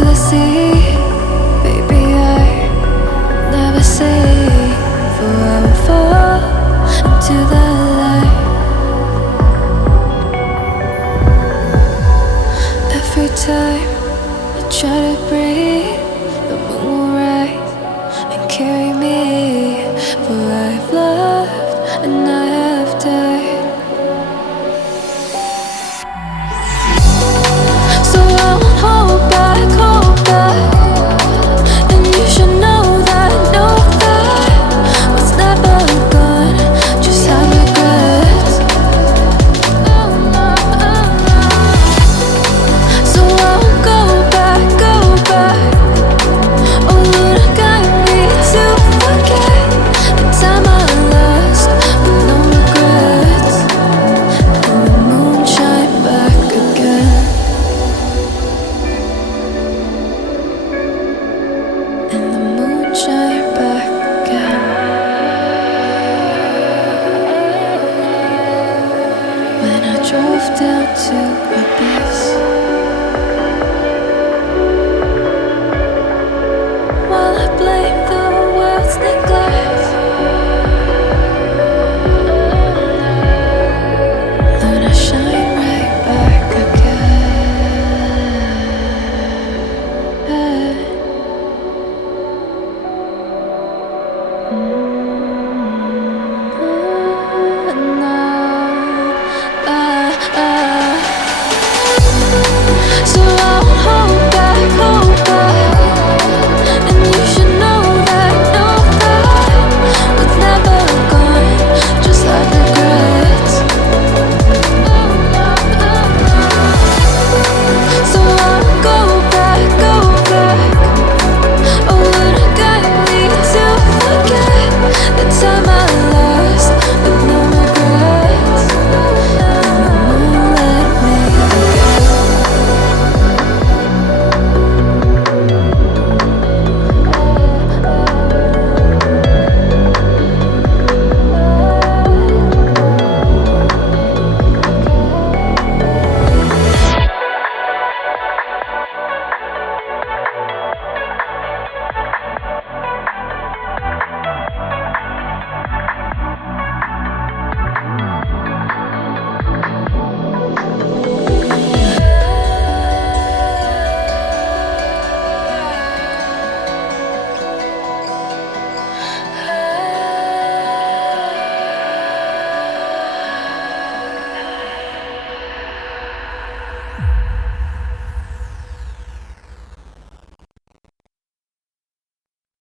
the sea. Baby, I never say, for I will fall into the light. Every time I try to breathe, the moon will rise and carry me. For I've loved and I have died. So I won't hold back, hold back. And you should know that what's never gone just have regrets. So I won't go back, go back. Oh Lord, guide me to forget the time I lost with no regrets. And the moon shine back again. And the moon shine back again. When I drove down to my bed.